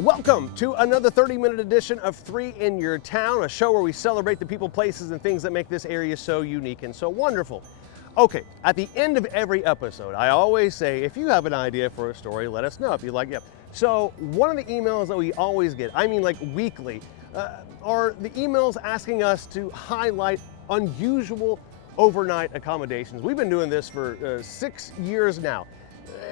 Welcome to another 30-minute edition of 3 in Your Town, a show where we celebrate the people, places, and things that make this area so unique and so wonderful. Okay, at the end of every episode, I always say, if you have an idea for a story, let us know. If you like, yeah. So one of the emails that we always get, I mean like weekly, are the emails asking us to highlight unusual overnight accommodations. We've been doing this for 6 years now,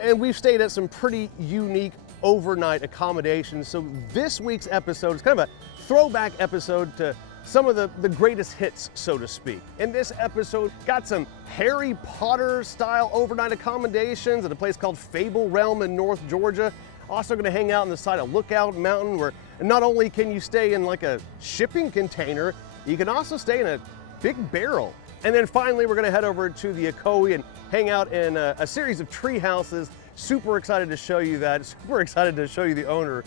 and we've stayed at some pretty unique overnight accommodations. So this week's episode is kind of a throwback episode to some of the greatest hits, so to speak. In this episode, got some Harry Potter style overnight accommodations at a place called Fable Realm in North Georgia. Also gonna hang out on the side of Lookout Mountain, where not only can you stay in like a shipping container, you can also stay in a big barrel. And then finally, we're gonna head over to the Ocoee and hang out in a series of tree houses. Super excited to show you that. Super excited to show you the owner.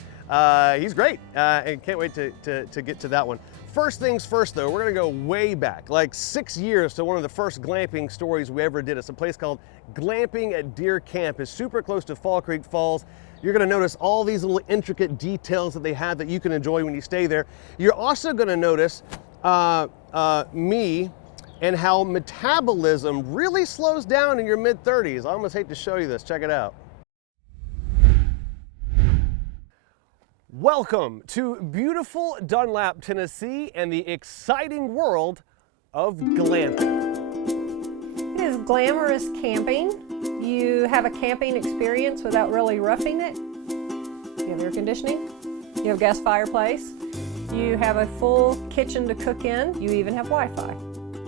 He's great, and can't wait to get to that one. First things first though, we're gonna go way back, like 6 years, to one of the first glamping stories we ever did. It's a place called Glamping at Deer Camp. It's super close to Fall Creek Falls. You're gonna notice all these little intricate details that they have that you can enjoy when you stay there. You're also gonna notice me and how metabolism really slows down in your mid-30s. I almost hate to show you this, check it out. Welcome to beautiful Dunlap, Tennessee, and the exciting world of glamping. It is glamorous camping. You have a camping experience without really roughing it. You have air conditioning, you have a gas fireplace, you have a full kitchen to cook in, you even have Wi-Fi.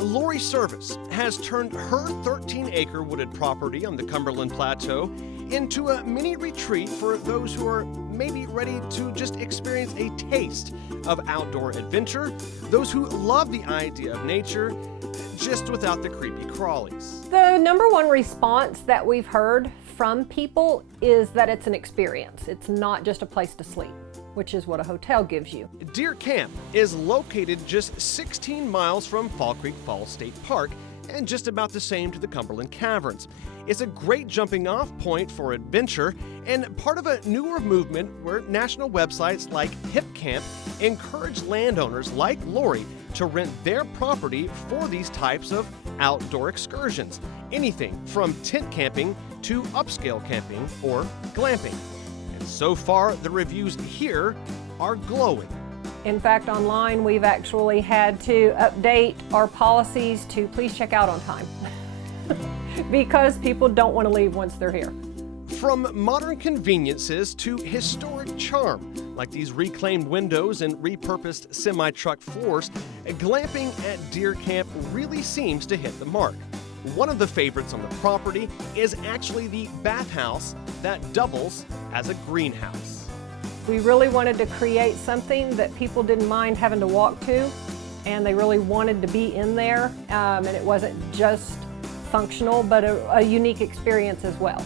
Lori Service has turned her 13-acre wooded property on the Cumberland Plateau into a mini retreat for those who are maybe ready to just experience a taste of outdoor adventure, those who love the idea of nature, just without the creepy crawlies. The number one response that we've heard from people is that it's an experience. It's not just a place to sleep, which is what a hotel gives you. Deer Camp is located just 16 miles from Fall Creek Falls State Park and just about the same to the Cumberland Caverns. It's a great jumping off point for adventure and part of a newer movement where national websites like HipCamp encourage landowners like Lori to rent their property for these types of outdoor excursions. Anything from tent camping to upscale camping or glamping. And so far, the reviews here are glowing. In fact, online, we've actually had to update our policies to please check out on time because people don't want to leave once they're here. From modern conveniences to historic charm, like these reclaimed windows and repurposed semi-truck floors, glamping at Deer Camp really seems to hit the mark. One of the favorites on the property is actually the bathhouse that doubles as a greenhouse. We really wanted to create something that people didn't mind having to walk to, and they really wanted to be in there, and it wasn't just functional, but a unique experience as well.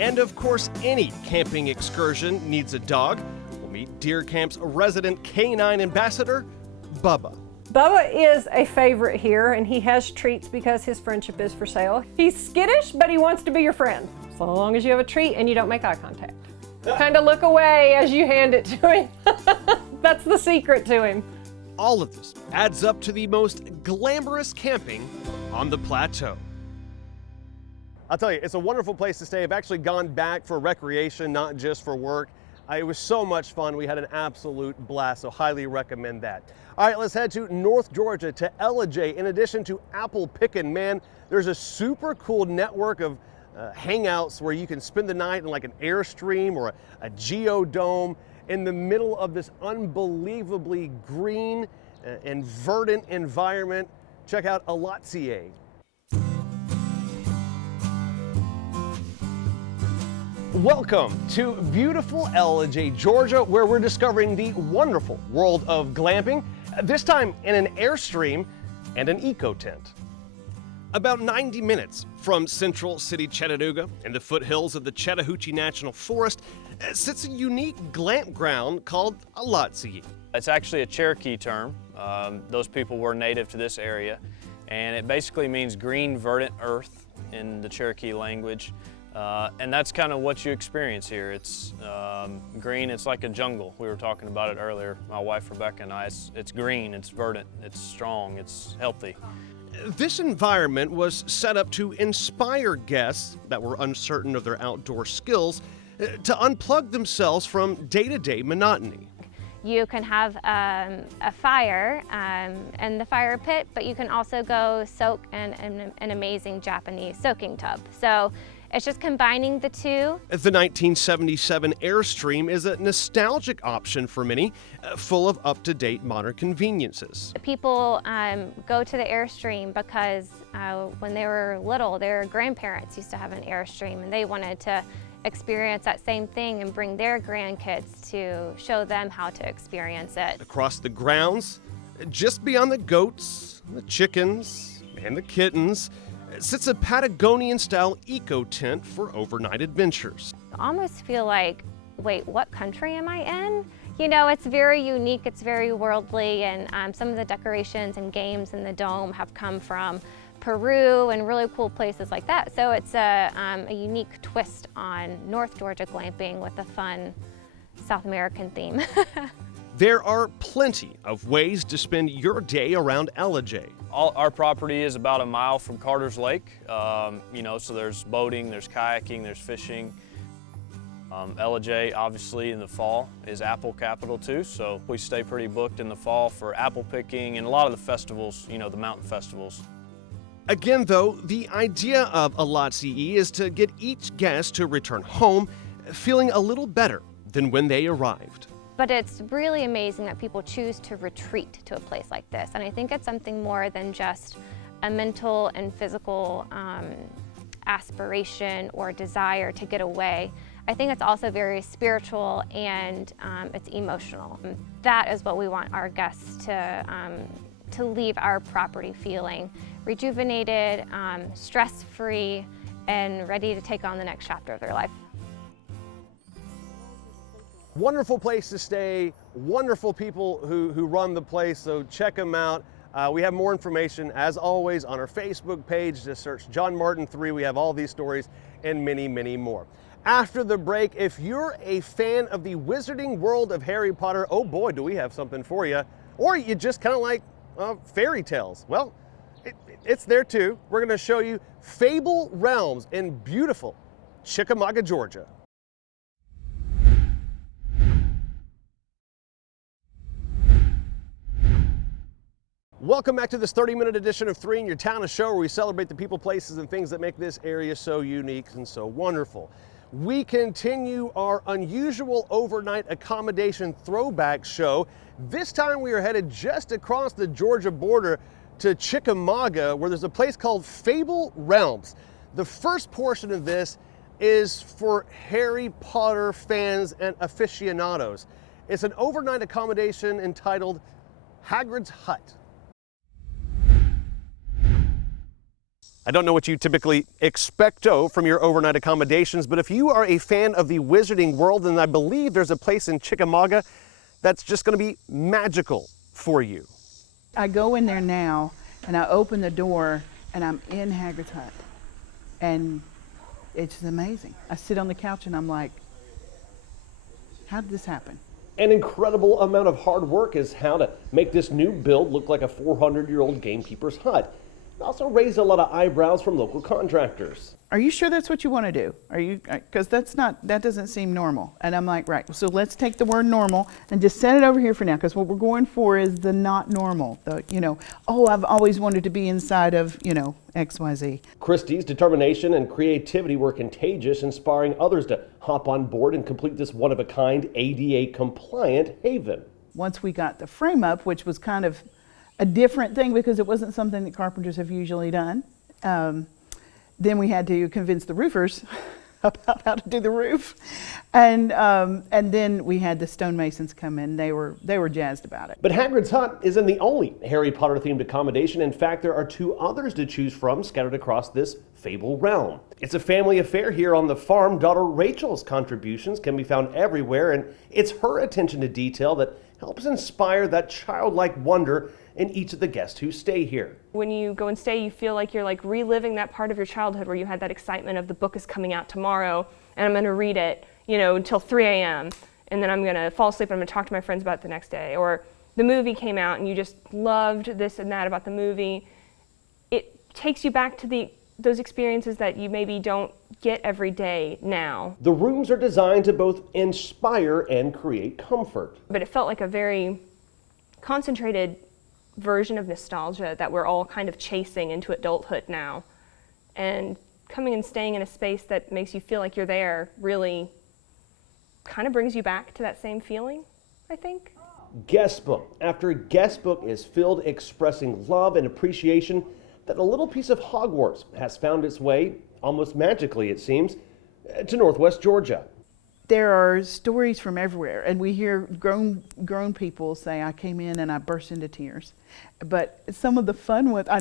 And of course, any camping excursion needs a dog. We'll meet Deer Camp's resident canine ambassador, Bubba. Bubba is a favorite here, and he has treats because his friendship is for sale. He's skittish, but he wants to be your friend, so long as you have a treat and you don't make eye contact. Kind of look away as you hand it to him. That's the secret to him. All of this adds up to the most glamorous camping on the plateau. I'll tell you, it's a wonderful place to stay. I've actually gone back for recreation, not just for work. It was so much fun. We had an absolute blast, so highly recommend that. All right, let's head to North Georgia, to Ellijay. In addition to apple picking, man, there's a super cool network of hangouts where you can spend the night in like an Airstream or a geodome in the middle of this unbelievably green and verdant environment. Check out Alotzier. Welcome to beautiful Ellijay, Georgia, where we're discovering the wonderful world of glamping, this time in an Airstream and an eco tent. About 90 minutes from central city Chattanooga, in the foothills of the Chattahoochee National Forest, sits a unique glamp ground called Alotzier. It's actually a Cherokee term. Those people were native to this area, and it basically means green verdant earth in the Cherokee language. And that's kind of what you experience here. It's green, it's like a jungle. We were talking about it earlier, my wife Rebecca and I. It's green, it's verdant, it's strong, it's healthy. This environment was set up to inspire guests that were uncertain of their outdoor skills to unplug themselves from day-to-day monotony. You can have a fire in the fire pit, but you can also go soak in an amazing Japanese soaking tub. So it's just combining the two. The 1977 Airstream is a nostalgic option for many, full of up-to-date modern conveniences. People go to the Airstream because when they were little, their grandparents used to have an Airstream and they wanted to experience that same thing and bring their grandkids to show them how to experience it. Across the grounds, just beyond the goats, the chickens, and the kittens, sits a Patagonian-style eco tent for overnight adventures. I almost feel like, wait, what country am I in? You know, it's very unique, it's very worldly, and some of the decorations and games in the dome have come from Peru and really cool places like that. So it's a unique twist on North Georgia glamping with a fun South American theme. There are plenty of ways to spend your day around Ellijay. Our property is about a mile from Carter's Lake, you know, so there's boating, there's kayaking, there's fishing. Ellijay, obviously, in the fall is apple capital too, so we stay pretty booked in the fall for apple picking and a lot of the festivals, you know, the mountain festivals. Again, though, the idea of Ellijay is to get each guest to return home feeling a little better than when they arrived. But it's really amazing that people choose to retreat to a place like this. And I think it's something more than just a mental and physical aspiration or desire to get away. I think it's also very spiritual and it's emotional. That is what we want our guests to leave our property feeling rejuvenated, stress-free, and ready to take on the next chapter of their life. Wonderful place to stay, wonderful people who run the place, so check them out. We have more information, as always, on our Facebook page. Just search John Martin 3. We have all these stories and many, many more. After the break, if you're a fan of the wizarding world of Harry Potter, oh boy, do we have something for you. Or you just kind of like fairy tales. Well, it's there too. We're going to show you Fable Realms in beautiful Chickamauga, Georgia. Welcome back to this 30-minute edition of 3 in Your Town, a show where we celebrate the people, places, and things that make this area so unique and so wonderful. We continue our unusual overnight accommodation throwback show. This time we are headed just across the Georgia border to Chickamauga, where there's a place called Fable Realms. The first portion of this is for Harry Potter fans and aficionados. It's an overnight accommodation entitled Hagrid's Hut. I don't know what you typically expecto from your overnight accommodations, but if you are a fan of the wizarding world, then I believe there's a place in Chickamauga that's just going to be magical for you. I go in there now and I open the door and I'm in Hagrid's Hut, and it's just amazing. I sit on the couch and I'm like, how did this happen? An incredible amount of hard work is how to make this new build look like a 400-year-old gamekeeper's hut. It also raised a lot of eyebrows from local contractors. Are you sure that's what you want to do? Are you, because that doesn't seem normal. And I'm like, right, so let's take the word normal and just set it over here for now, because what we're going for is the not normal. The, you know, oh, I've always wanted to be inside of, you know, XYZ. Christie's determination and creativity were contagious, inspiring others to hop on board and complete this one-of-a-kind ADA-compliant haven. Once we got the frame up, which was kind of a different thing because it wasn't something that carpenters have usually done, then we had to convince the roofers about how to do the roof, and then we had the stonemasons come in. They were jazzed about it. But Hagrid's Hut isn't the only Harry Potter themed accommodation. In fact, there are 2 others to choose from scattered across this Fable realm. It's a family affair here on the farm. Daughter Rachel's contributions can be found everywhere, and it's her attention to detail that helps inspire that childlike wonder in each of the guests who stay here. When you go and stay, you feel like you're like reliving that part of your childhood where you had that excitement of the book is coming out tomorrow and I'm going to read it, you know, until 3 a.m. and then I'm going to fall asleep and I'm going to talk to my friends about it the next day. Or the movie came out and you just loved this and that about the movie. It takes you back to those experiences that you maybe don't get every day now. The rooms are designed to both inspire and create comfort. But it felt like a very concentrated version of nostalgia that we're all kind of chasing into adulthood now. And coming and staying in a space that makes you feel like you're there really kind of brings you back to that same feeling, I think. Guest book after guest book is filled expressing love and appreciation that a little piece of Hogwarts has found its way, almost magically it seems, to Northwest Georgia. There are stories from everywhere, and we hear grown people say, I came in and I burst into tears. But some of the fun ones, I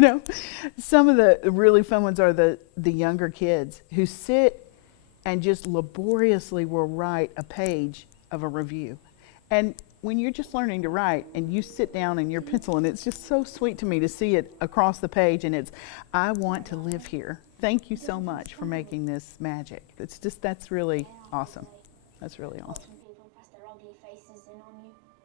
know, some of the really fun ones are the younger kids who sit and just laboriously will write a page of a review. And when you're just learning to write and you sit down and you're penciling, it's just so sweet to me to see it across the page, and it's, I want to live here. Thank you so much for making this magic. It's just, that's really awesome. That's really awesome.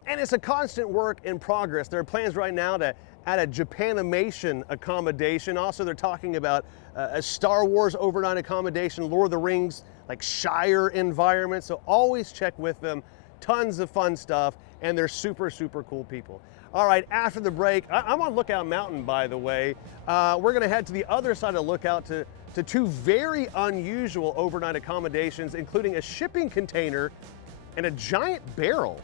And it's a constant work in progress. There are plans right now to add a Japanimation accommodation. Also, they're talking about a Star Wars overnight accommodation, Lord of the Rings, like Shire environment. So always check with them. Tons of fun stuff, and they're super, super cool people. All right, after the break, I'm on Lookout Mountain, by the way. We're gonna head to the other side of Lookout to two very unusual overnight accommodations, including a shipping container and a giant barrel.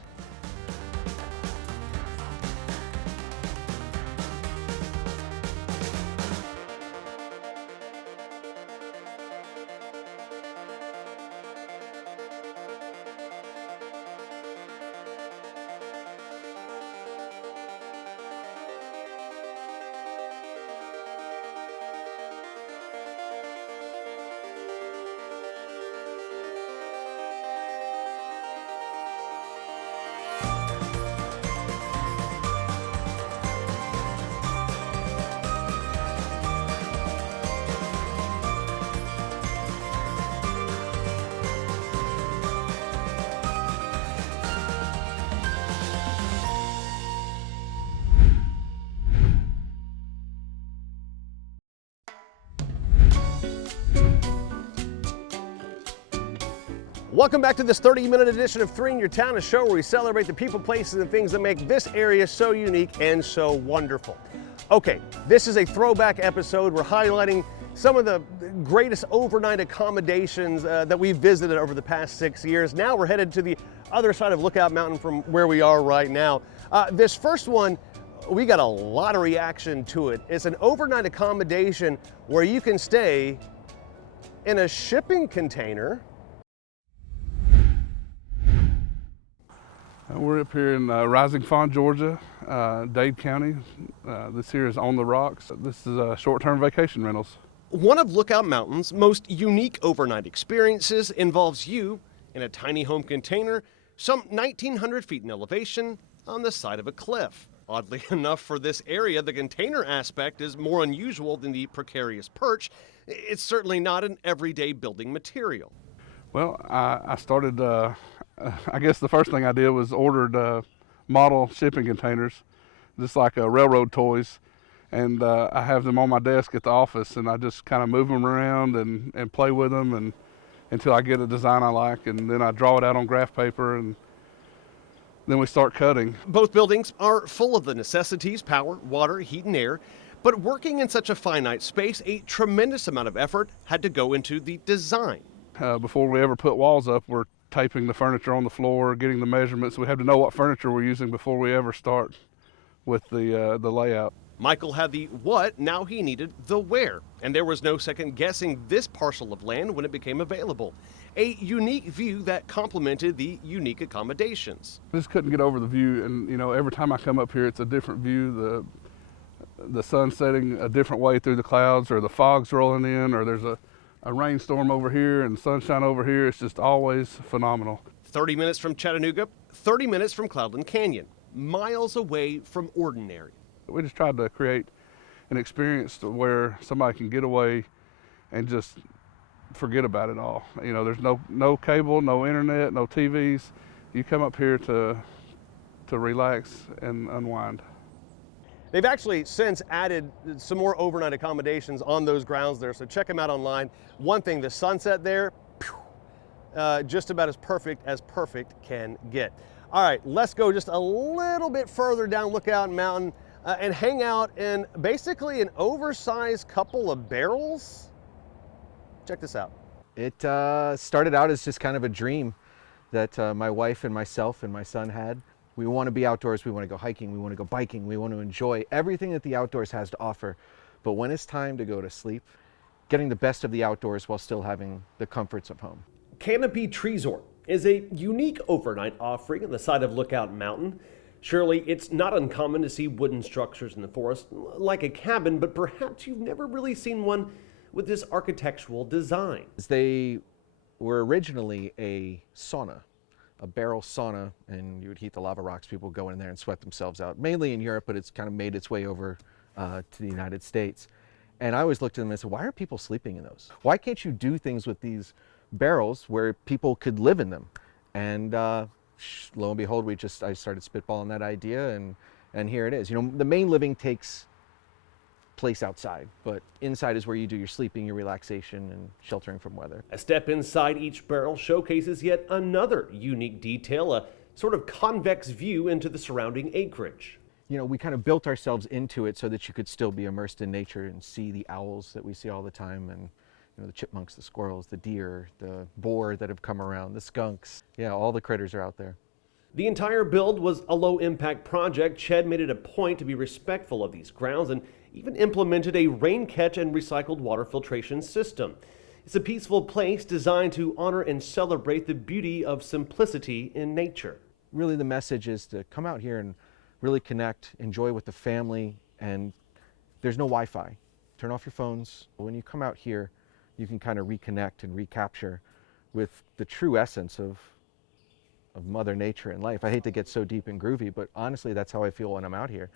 Welcome back to this 30-minute edition of 3 in Your Town, a show where we celebrate the people, places, and things that make this area so unique and so wonderful. Okay, this is a throwback episode. We're highlighting some of the greatest overnight accommodations that we've visited over the past 6 years. Now we're headed to the other side of Lookout Mountain from where we are right now. This first one, we got a lot of reaction to it. It's an overnight accommodation where you can stay in a shipping container. We're up here in Rising Fawn, Georgia, Dade County. This here is On the Rocks. This is short-term vacation rentals. One of Lookout Mountain's most unique overnight experiences involves you in a tiny home container, some 1,900 feet in elevation on the side of a cliff. Oddly enough, for this area, the container aspect is more unusual than the precarious perch. It's certainly not an everyday building material. Well, I started, I guess the first thing I did was ordered model shipping containers, just like railroad toys. And I have them on my desk at the office, and I just kind of move them around and play with them and until I get a design I like, and then I draw it out on graph paper, and then we start cutting. Both buildings are full of the necessities, power, water, heat, and air. But working in such a finite space, a tremendous amount of effort had to go into the design. Before we ever put walls up, we're taping the furniture on the floor, getting the measurements. We have to know what furniture we're using before we ever start with the layout. Michael had the what, now he needed the where. And there was no second guessing this parcel of land when it became available. A unique view that complemented the unique accommodations. I just couldn't get over the view, and you know, every time I come up here, it's a different view. The sun setting a different way through the clouds, or the fog's rolling in, or there's a rainstorm over here and sunshine over here. It's just always phenomenal. 30 minutes from Chattanooga, 30 minutes from Cloudland Canyon. miles away from ordinary. We just tried to create an experience to where somebody can get away and just forget about it all. You know, there's no cable, no internet, no TVs. You come up here to relax and unwind. They've actually since added some more overnight accommodations on those grounds there, so check them out online. One thing, the sunset there, just about as perfect can get. All right, let's go just a little bit further down Lookout Mountain and hang out in basically an oversized couple of barrels. Check this out. It started out as just kind of a dream that my wife and myself and my son had. We want to be outdoors, we want to go hiking, we want to go biking, we want to enjoy everything that the outdoors has to offer. But when it's time to go to sleep, getting the best of the outdoors while still having the comforts of home. Canopy Treesort is a unique overnight offering on the side of Lookout Mountain. Surely it's not uncommon to see wooden structures in the forest like a cabin, but perhaps you've never really seen one with this architectural design. They were originally a sauna, a barrel sauna, and you would heat the lava rocks. People would go in there and sweat themselves out, mainly in Europe, but it's kind of made its way over to the United States. And I always looked at them and said, why are people sleeping in those? Why can't you do things with these barrels where people could live in them? And lo and behold, I started spitballing that idea, and here it is. You know, the main living takes place outside, but inside is where you do your sleeping, your relaxation, and sheltering from weather. A step inside each barrel showcases yet another unique detail, a sort of convex view into the surrounding acreage. You know, we kind of built ourselves into it so that you could still be immersed in nature and see the owls that we see all the time, and you know, the chipmunks, the squirrels, the deer, the boar that have come around, the skunks. Yeah, all the critters are out there. The entire build was a low-impact project. Ched made it a point to be respectful of these grounds and even implemented a rain catch and recycled water filtration system. It's a peaceful place designed to honor and celebrate the beauty of simplicity in nature. Really the message is to come out here and really connect, enjoy with the family, and there's no Wi-Fi. Turn off your phones. When you come out here, you can kind of reconnect and recapture with the true essence of Mother Nature and life. I hate to get so deep and groovy, but honestly, that's how I feel when I'm out here.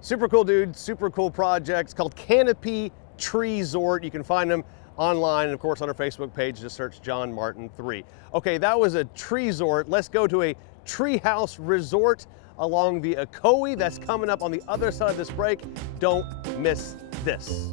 Super cool, dude. Super cool project. It's called Canopy Treesort. You can find them online and, of course, on our Facebook page. Just search John Martin 3. Okay, that was a treesort. Let's go to a treehouse resort along the Ocoee. That's coming up on the other side of this break. Don't miss this.